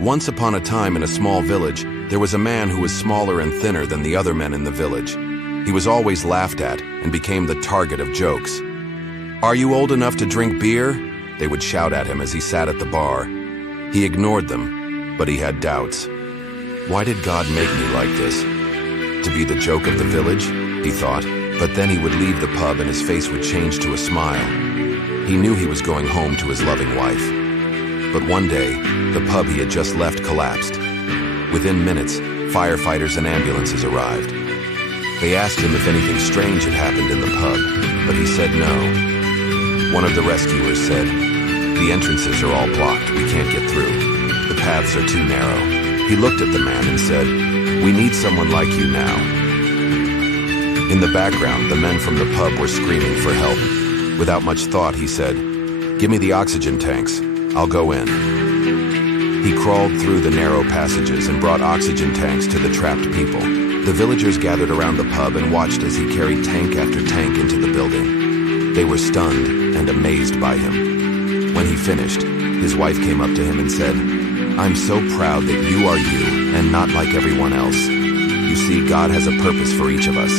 Once upon a time in a small village, there was a man who was smaller and thinner than the other men in the village. He was always laughed at and became the target of jokes. "Are you old enough to drink beer?" they would shout at him as he sat at the bar. He ignored them, but he had doubts. Why did God make me like this? To be the joke of the village, he thought, but then he would leave the pub and his face would change to a smile. He knew he was going home to his loving wife. But one day, the pub he had just left collapsed. Within minutes, firefighters and ambulances arrived. They asked him if anything strange had happened in the pub, but he said no. One of the rescuers said, "The entrances are all blocked, we can't get through. The paths are too narrow." He looked at the man and said, "We need someone like you now." In the background, the men from the pub were screaming for help. Without much thought, he said, "Give me the oxygen tanks. I'll go in." He crawled through the narrow passages and brought oxygen tanks to the trapped people. The villagers gathered around the pub and watched as he carried tank after tank into the building. They were stunned and amazed by him. When he finished, his wife came up to him and said, "I'm so proud that you are you and not like everyone else. You see, God has a purpose for each of us."